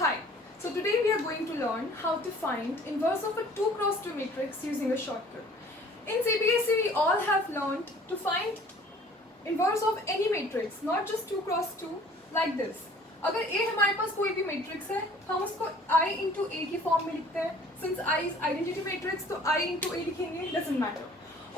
Hi, so today we are going to learn how to find inverse of a 2 cross 2 matrix using a shortcut. In CBSE we all have learned to find inverse of any matrix, not just 2 cross 2 like this. अगर A हमारे पास कोई भी matrix है, हम उसको I into A की form में लिखते हैं. Since I is identity matrix, तो I into A लिखेंगे, doesn't matter.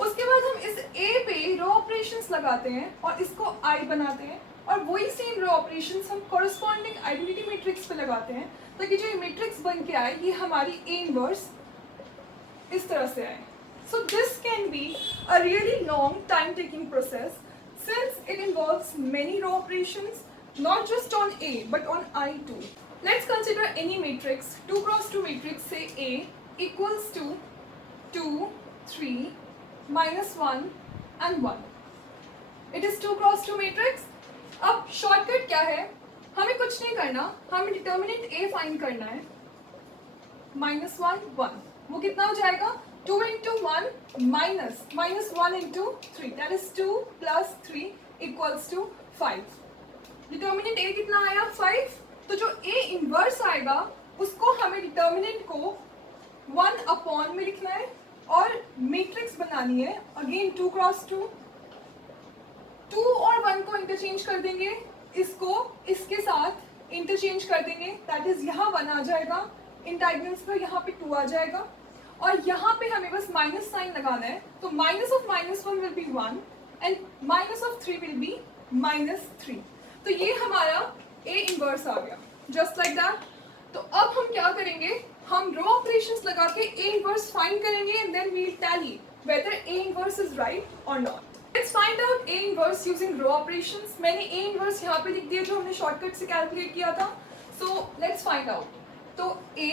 उसके बाद हम इस A पे रो ऑपरेशंस लगाते हैं और इसको I बनाते हैं और वही सेम रो ऑपरेशंस हम कॉरस्पॉन्डिंग आइडेंटिटी मैट्रिक्स पे लगाते हैं ताकि जो ये मैट्रिक्स बन के आए ये हमारी A इनवर्स इस तरह से आए. So this can be a really long time taking process since it involves many row operations not just on A but on I too. Let's consider any matrix 2 cross 2 matrix say A equals to 2, 3, -1 and 1. It is 2 cross 2 matrix. अब shortcut क्या है, हमें कुछ नहीं करना, हमें determinant A find करना है. -1 1 वो कितना हो जाएगा 2 into 1 minus 1 into 3 that is 2 plus 3 equals to 5. Determinant A कितना आया 5. तो जो A इनवर्स आएगा उसको हमें डिटर्मिनेंट को 1 अपॉन में लिखना है और मैट्रिक्स बनानी है अगेन 2 क्रॉस 2. 2 और 1 को इंटरचेंज कर देंगे, इसको इसके साथ इंटरचेंज कर देंगे, दैट इज यहाँ 1 आ जाएगा, इन डायगोनल्स पर यहाँ पे 2 आ जाएगा और यहाँ पे हमें बस माइनस साइन लगाना है. तो minus of -1 will be 1 and minus of 3 will be -3. तो ये हमारा A इनवर्स आ गया जस्ट लाइक दैट. तो अब हम क्या करेंगे, हम रो ऑपरेशंस लगा के A इनवर्स फाइंड करेंगे and then we will tally whether A inverse is right और not. Let's find out A inverse using row operations. मैंने A inverse यहाँ पे लिख दिया जो हमने शॉर्टकट से कैलकुलेट किया था. So let's find out. तो A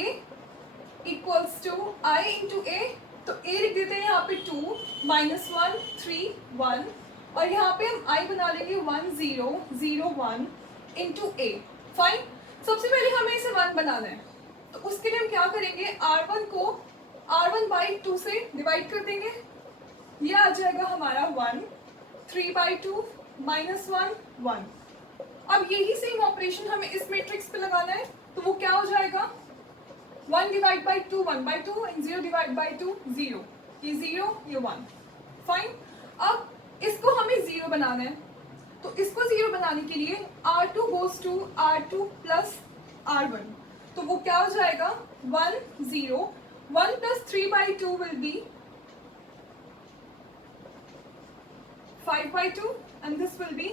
equals to I into A. तो A लिख देते हैं यहाँ पे 2 -1 3 1 और यहाँ पे हम I बना लेंगे 1 0 0 1 into A. फाइन. सबसे पहले हमें इसे 1 बनाना है तो उसके लिए हम क्या करेंगे, R1 को R1 by 2 से डिवाइड कर देंगे. ये आ जाएगा हमारा 1 3 by 2 -1 1. अब यही सेम ऑपरेशन हमें इस मैट्रिक्स पे लगाना है तो वो क्या हो जाएगा 1 divide by 2 1 by 2 and 0 divide by 2 0. ये 0 ये 1. फाइन. अब इसको हमें 0 बनाना है तो इसको 0 बनाने के लिए R2 goes to R2 plus R1. तो वो क्या हो जाएगा 1 0 1 plus 3 by 2 will be 5 by 2 and this will be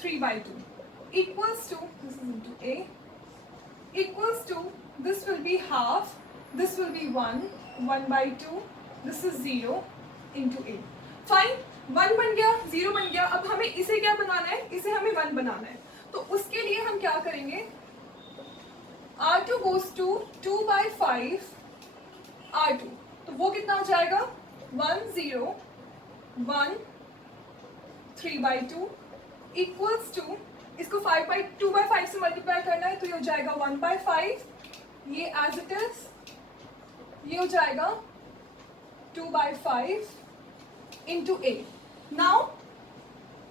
3 by 2 equals to, this is into A, equals to, this will be half, this will be 1 1 by 2, this is 0 into A. Fine. 1 बन गया 0 बन गया. अब हमें इसे क्या बनाना है, इसे हमें 1 बनाना है तो उसके लिए हम क्या करेंगे, R2 goes to 2 by 5 R2 तो वो कितना हो जाएगा 1 0 1 3 by 2 equals to, इसको 2 by 5 से मल्टीप्लाई करना है तो ये हो जाएगा 1 by 5, ये एज इट इज, ये हो जाएगा 2 by 5 into A. नाउ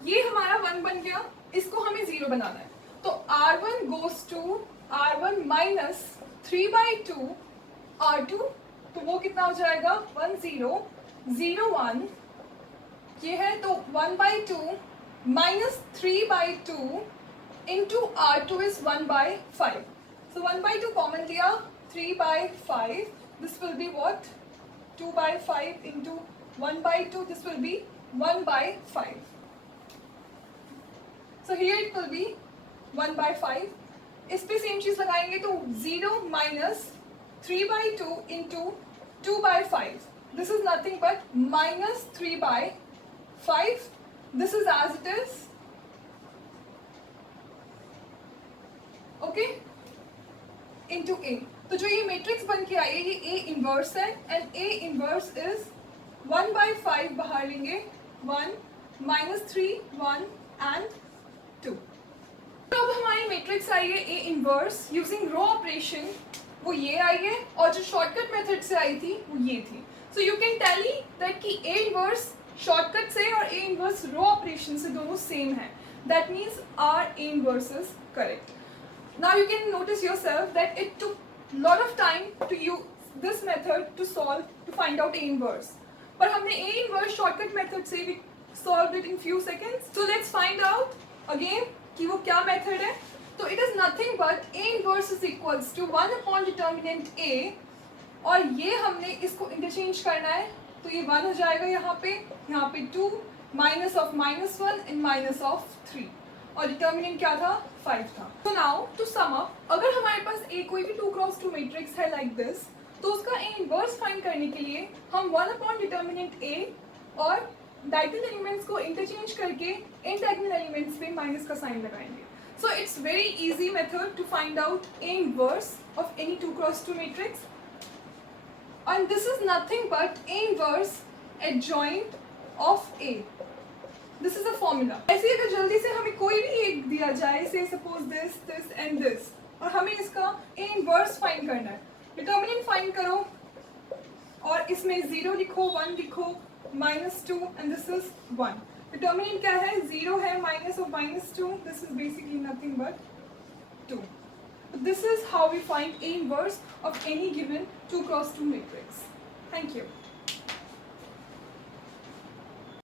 ये हमारा 1 बन गया, इसको हमें 0 बनाना है तो R1 goes to R1 minus 3 by 2 R2 तो वो कितना हो जाएगा 1 0 0 1. ये है तो 1 by 2 minus 3 by 2 into R2 is 1 by 5. So 1 by 2 common लिया 3 by 5. This will be what 2 by 5 into 1 by 2. This will be 1 by 5. So here it will be 1 by 5. इस पे सेम चीज लगाएंगे तो 0 minus 3 by 2 into 2 by 5. This is nothing but minus 3 by 5. This is as it is. Okay. Into A. तो जो ये matrix बन के आई ये A इनवर्स है and A inverse is 1 by 5 बाहर लेंगे 1 -3 1 and 2. तो अब हमारी मैट्रिक्स आई है A inverse using row operation, वो ये आई है और जो शॉर्टकट मेथड से आई थी वो ये थी. So you can tally that कि A इनवर्स शॉर्टकट से और A इनवर्स रो ऑपरेशन से दोनों सेम है. That means our A inverse is correct. Now you can notice yourself that it took a lot of time to use this method to find out A inverse. पर हमने A inverse shortcut method से we solved it in few seconds. So let's find out again कि वो क्या method है. तो it is nothing but A inverse is equals to 1 upon determinant A, और ये हमने इसको interchange करना है, तो ये 1 हो जाएगा यहाँ पे 2 minus of -1 and minus of 3, और डिटर्मिनेंट क्या था 5 था. तो नाउ टू सम अप, अगर हमारे पास ए कोई भी 2x2 मैट्रिक्स है लाइक दिस, तो उसका ए इनवर्स फाइंड करने के लिए हम 1 अपॉन डिटर्मिनेंट ए और डायगोनल एलिमेंट्स को इंटरचेंज करके इन डायगोनल एलिमेंट्स पे माइनस का साइन लगाएंगे. So it's very easy method to find out A inverse of any 2x2 matrix, and this is nothing but A inverse adjoint of A. This is a formula. ऐसे अगर जल्दी से हमें कोई भी एक दिया जाए, से सपोज दिस एंड दिस, और हमें इसका ए इनवर्स फाइंड करना है, डिटर्मिनेंट फाइंड करो और इसमें 0 लिखो, 1 लिखो, -2 एंड दिस इज 1. डिटर्मिनेंट क्या है, 0 है, minus of -2, this is basically nothing but 2. This is how we find A inverse of any given 2x2 matrix. Thank you.